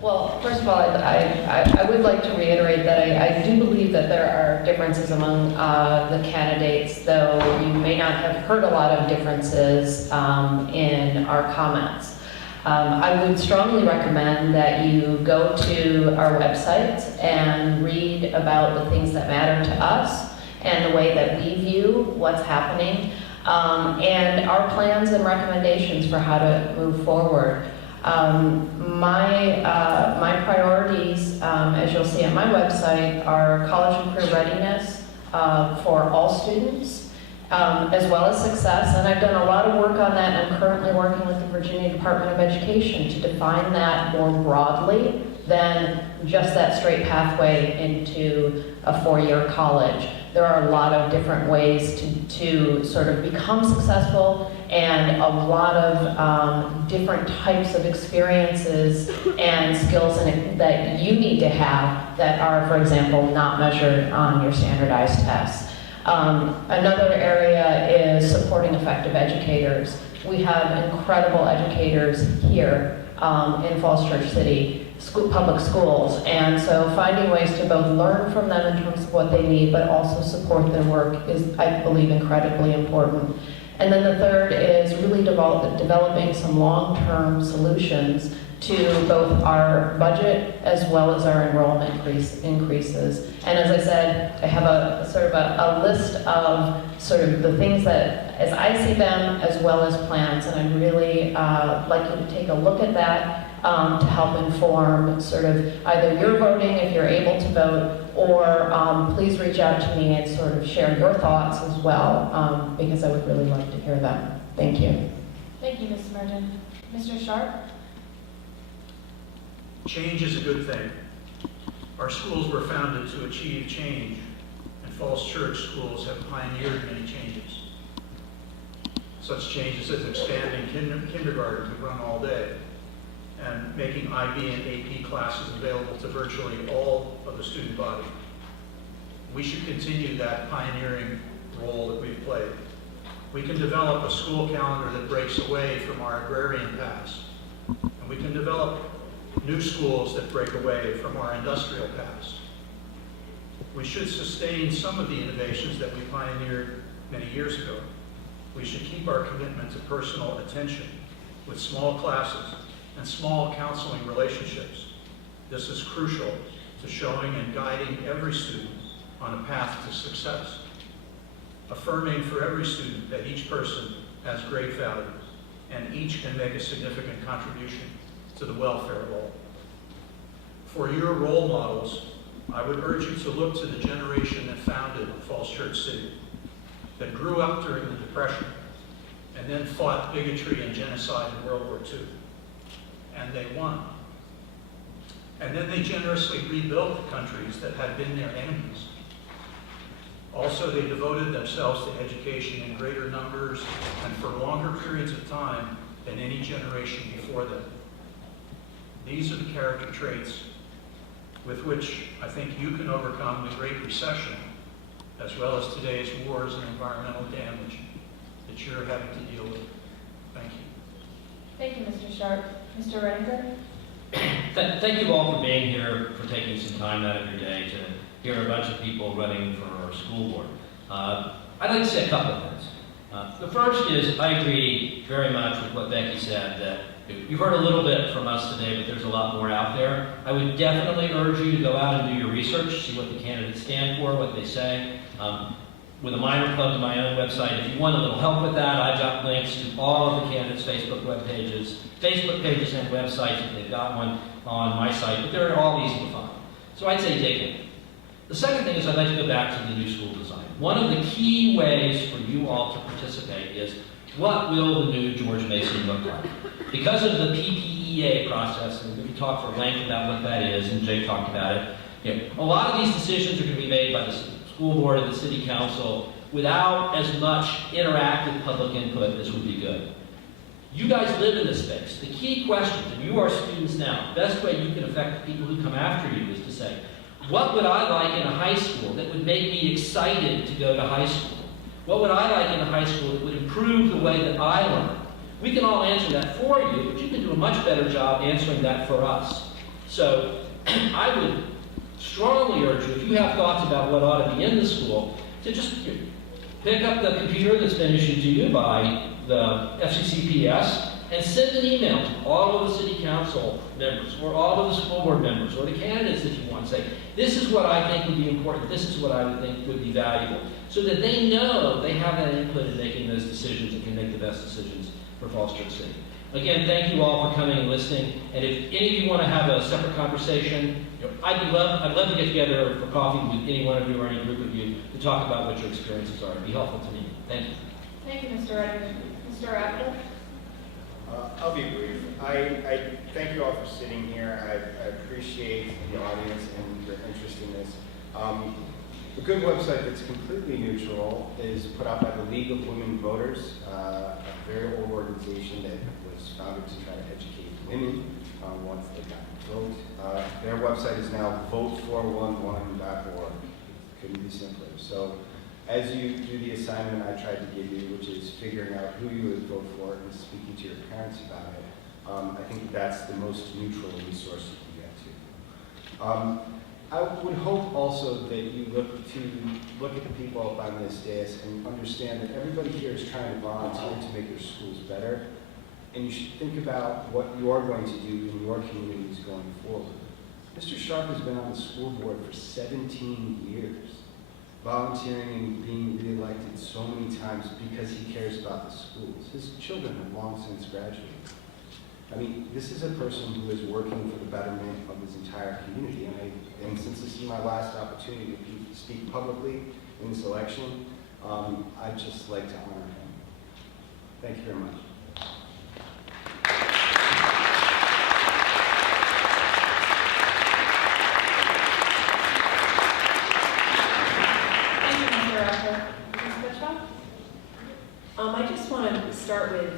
Well, first of all, I would like to reiterate that I do believe that there are differences among the candidates, though you may not have heard a lot of differences in our comments. I would strongly recommend that you go to our website and read about the things that matter to us and the way that we view what's happening, and our plans and recommendations for how to move forward. My priorities, as you'll see on my website, are college and career readiness for all students, as well as success. And I've done a lot of work on that, and I'm currently working with the Virginia Department of Education to define that more broadly than just that straight pathway into a four-year college. There are a lot of different ways to sort of become successful, and a lot of different types of experiences and skills that you need to have that are, for example, not measured on your standardized tests. Another area is supporting effective educators. We have incredible educators here in Falls Church City public schools, and so finding ways to both learn from them in terms of what they need, but also support their work is, I believe, incredibly important. And then the third is really developing some long-term solutions to both our budget as well as our enrollment increases. And as I said, I have a sort of a list of sort of the things that, as I see them, as well as plans, and I'd really like you to take a look at that to help inform sort of either your voting if you're able to vote, or please reach out to me and sort of share your thoughts as well, because I would really like to hear them. Thank you. Thank you, Ms. Merton. Mr. Sharp? Change is a good thing. Our schools were founded to achieve change, and Falls Church schools have pioneered many changes. Such changes as expanding kindergarten to run all day, and making IB and AP classes available to virtually all of the student body. We should continue that pioneering role that we've played. We can develop a school calendar that breaks away from our agrarian past, and we can develop new schools that break away from our industrial past. We should sustain some of the innovations that we pioneered many years ago. We should keep our commitment to personal attention with small classes and small counseling relationships. This is crucial to showing and guiding every student on a path to success. Affirming for every student that each person has great value and each can make a significant contribution to the welfare of all. For your role models, I would urge you to look to the generation that founded Falls Church City, that grew up during the Depression and then fought bigotry and genocide in World War II. And they won. And then they generously rebuilt the countries that had been their enemies. Also, they devoted themselves to education in greater numbers and for longer periods of time than any generation before them. These are the character traits with which I think you can overcome the Great Recession, as well as today's wars and environmental damage that you're having to deal with. Thank you. Thank you, Mr. Sharp. Mr. Redinger? Thank you all for being here, for taking some time out of your day to hear a bunch of people running for our school board. I'd like to say a couple of things. The first is I agree very much with what Becky said, that you've heard a little bit from us today, but there's a lot more out there. I would definitely urge you to go out and do your research, see what the candidates stand for, what they say. With a minor plug to my own website, if you want a little help with that, I've got links to all of the candidates' Facebook pages and websites if they've got one on my site, but they're all easy to find. So I'd say dig in. The second thing is I'd like to go back to the new school design. One of the key ways for you all to participate is what will the new George Mason look like? Because of the PPEA process, and we can talk for length about what that is, and Jay talked about it, a lot of these decisions are going to be made by the school board and the city council without as much interactive public input as would be good. You guys live in this space. The key question, and you are students now, the best way you can affect the people who come after you is to say, what would I like in a high school that would make me excited to go to high school? What would I like in a high school that would improve the way that I learn? We can all answer that for you, but you can do a much better job answering that for us. So I would strongly urge you, if you have thoughts about what ought to be in the school, to just pick up the computer that's been issued to you by the FCCPS and send an email to all of the city council members, or all of the school board members, or the candidates if you want to say, this is what I think would be important, this is what I would think would be valuable, so that they know they have that input in making those decisions and can make the best decisions for Falls Church City. Again, thank you all for coming and listening, and if any of you want to have a separate conversation, I'd love to get together for coffee with any one of you or any group of you to talk about what your experiences are. It'd be helpful to me. Thank you. Thank you, Mr. Reitinger. Mr. Rapple? I'll be brief. I thank you all for sitting here. I appreciate the audience and your interest in this. A good website that's completely neutral is put out by the League of Women Voters, a very old organization that was founded to try to educate women once they got to vote. Their website is now vote411.org. Couldn't be simpler. So as you do the assignment I tried to give you, which is figuring out who you would vote for and speaking to your parents about it, I think that's the most neutral resource you can get to. I would hope also that you look at the people up on this dais and understand that everybody here is trying to volunteer to make your schools better, and you should think about what you are going to do in your communities going forward. Mr. Sharp has been on the school board for 17 years. Volunteering and being reelected so many times because he cares about the schools. His children have long since graduated. I mean, this is a person who is working for the betterment of his entire community. And since this is my last opportunity to speak publicly in this election, I'd just like to honor him. Thank you very much. I just want to start with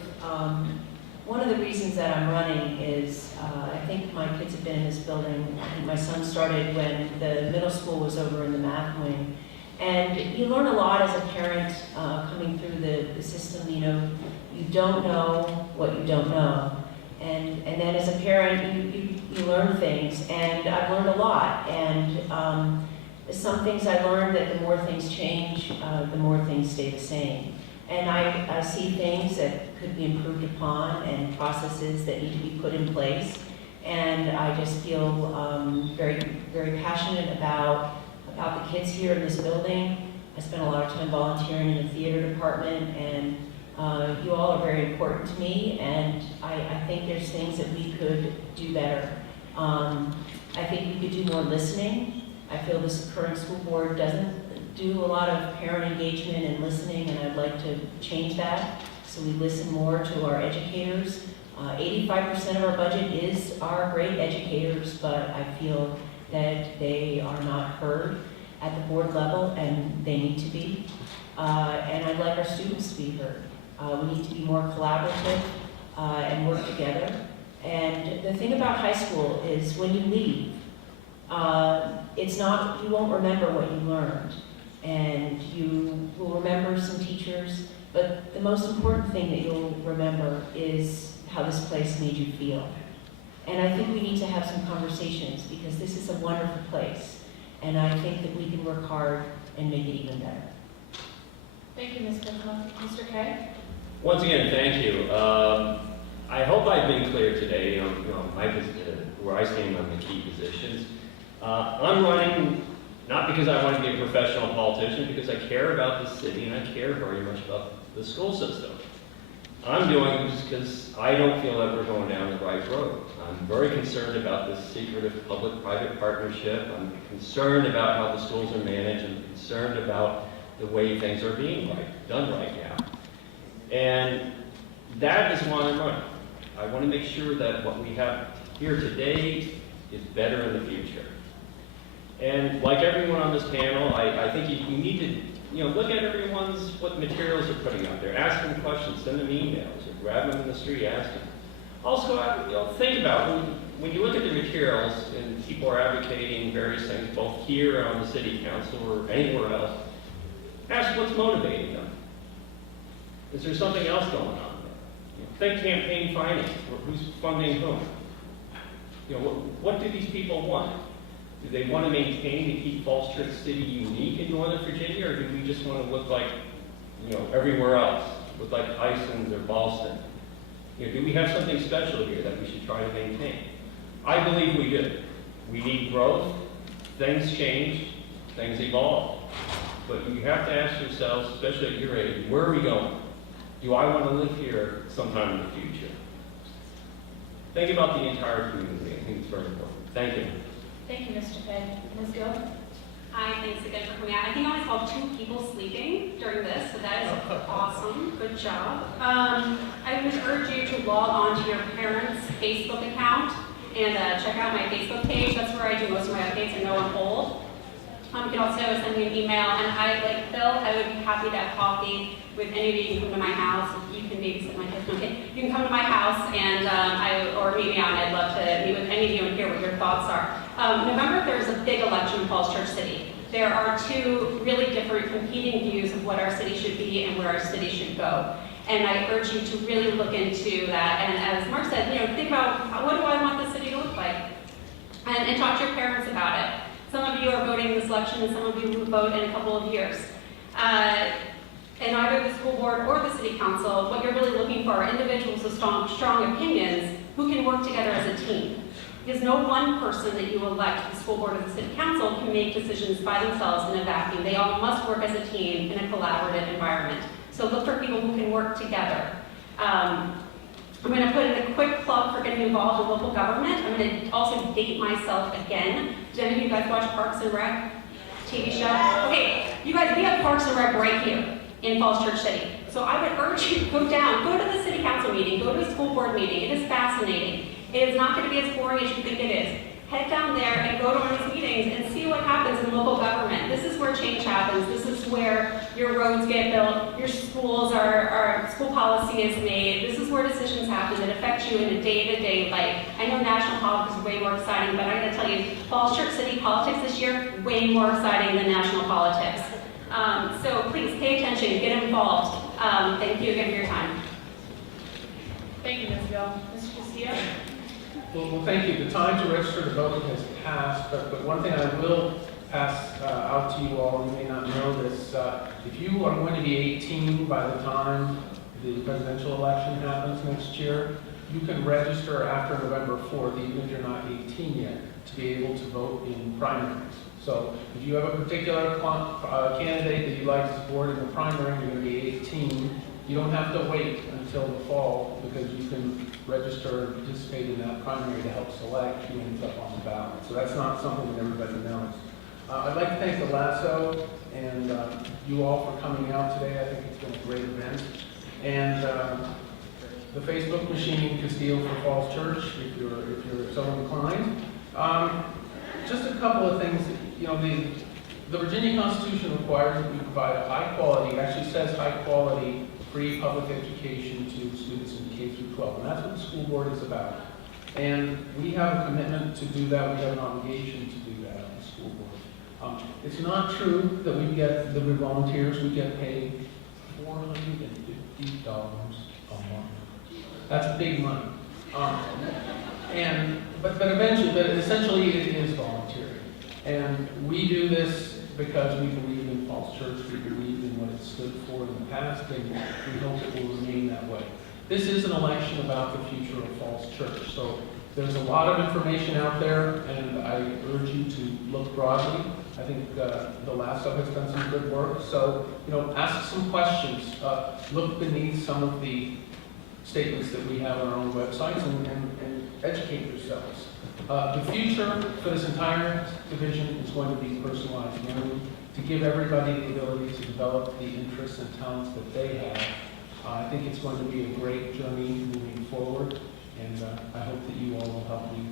one of the reasons that I'm running is I think my kids have been in this building. I think my son started when the middle school was over in the math wing. And you learn a lot as a parent coming through the system. You know, you don't know what you don't know. And then as a parent, you learn things. And I've learned a lot. And some things I learned that the more things change, the more things stay the same. And I see things that could be improved upon and processes that need to be put in place. And I just feel very, very passionate about the kids here in this building. I spent a lot of time volunteering in the theater department, and you all are very important to me, and I think there's things that we could do better. I think we could do more listening. I feel this current school board doesn't do a lot of parent engagement and listening, and I'd like to change that so we listen more to our educators. 85% of our budget is our great educators, but I feel that they are not heard at the board level, and they need to be. And I'd like our students to be heard. We need to be more collaborative and work together. And the thing about high school is when you leave, it's not, you won't remember what you learned. And you will remember some teachers, but the most important thing that you'll remember is how this place made you feel. And I think we need to have some conversations because this is a wonderful place. And I think that we can work hard and make it even better. Thank you, Ms. Kuzma. Mr. Kay? Once again, thank you. I hope I've been clear today on where I stand on the key positions. I'm running not because I want to be a professional politician, because I care about the city and I care very much about the school system. I'm doing this because I don't feel that we're going down the right road. I'm very concerned about this secretive public-private partnership. I'm concerned about how the schools are managed. I'm concerned about the way things are being done right now. And that is why I'm running. I want to make sure that what we have here today is better in the future. And like everyone on this panel, I think you need to look at what materials they're putting out there. Ask them questions, send them emails, or grab them in the street, ask them. Also, think about when you look at the materials and people are advocating various things, both here on the city council or anywhere else, ask what's motivating them. Is there something else going on there? Think campaign finance, or who's funding whom? You know, what do these people want? Do they want to maintain and keep Falls Church City unique in Northern Virginia, or do we just want to look like, you know, everywhere else, look like Tyson's or Boston? You know, do we have something special here that we should try to maintain? I believe we do. We need growth. Things change. Things evolve. But you have to ask yourselves, especially at your age, where are we going? Do I want to live here sometime in the future? Think about the entire community. I think it's very important. Thank you. Thank you, Mr. Kay. Ms. Gill? Hi, thanks again for coming out. I think I only saw 2 people sleeping during this, so that is awesome. Good job. I would urge you to log on to your parents' Facebook account and check out my Facebook page. That's where I do most of my updates. I know I'm old. You can also send me an email, and like Phil, I would be happy to have coffee with any of you. You can come to my house. You can babysit my kids. Okay. You can come to my house and or meet me out. And I'd love to meet with any of you and hear what your thoughts are. November, there's a big election in Falls Church City. There are 2 really different competing views of what our city should be and where our city should go. And I urge you to really look into that. And as Mark said, you know, think about what do I want the city to look like? And talk to your parents about it. Some of you are voting this election, and some of you will vote in a couple of years. In either the school board or the city council, what you're really looking for are individuals with strong opinions who can work together as a team. Because no one person that you elect to the school board or the city council can make decisions by themselves in a vacuum. They all must work as a team in a collaborative environment. So look for people who can work together. I'm going to put in a quick plug for getting involved in local government. I'm going to also date myself again. Did any of you guys watch Parks and Rec TV show? Okay, you guys, we have Parks and Rec right here in Falls Church City. So I would urge you to go down, go to the city council meeting, go to a school board meeting. It is fascinating. It is not going to be as boring as you think it is. Head down there and go to one of these meetings and see what happens in local government. This is where change happens. This is where your roads get built, your schools school policy is made. This is where decisions happen that affect you in a day-to-day life. I know national politics is way more exciting, but I'm going to tell you, Falls Church City politics this year, way more exciting than national politics. So please pay attention, get involved. Thank you again for your time. Thank you, Ms. Gill. Mr. Castillo? Well, thank you. The time to register to vote has passed, but one thing I will pass out to you all, you may not know this, if you are going to be 18 by the time the presidential election happens next year, you can register after November 4th, even if you're not 18 yet, to be able to vote in primaries. So if you have a particular candidate that you'd like to support in the primary, you're going to be 18, you don't have to wait until the fall because you can register and participate in that primary to help select who ends up on the ballot. So that's not something that everybody knows. I'd like to thank the Lasso and you all for coming out today. I think it's been a great event. And the Facebook machine, Castile for Falls Church, if you're so inclined. Just a couple of things. You know, the Virginia Constitution requires that we provide a high quality, it actually says high quality, free public education to students in K through 12, and that's what the school board is about. And we have a commitment to do that. We have an obligation to do that on the school board. It's not true that we get the volunteers. We get paid $450 a month. That's big money. But essentially it is voluntary. And we do this because we believe in Falls Church. We believe in what it stood for in the past, and we hope it will remain that way. This is an election about the future of Falls Church. So there's a lot of information out there, and I urge you to look broadly. I think the Lasso has done some good work. So, you know, ask some questions. Look beneath some of the statements that we have on our own websites and educate yourselves. The future for this entire division is going to be personalized learning, to give everybody the ability to develop the interests and talents that they have. I think it's going to be a great journey moving forward, and I hope that you all will help me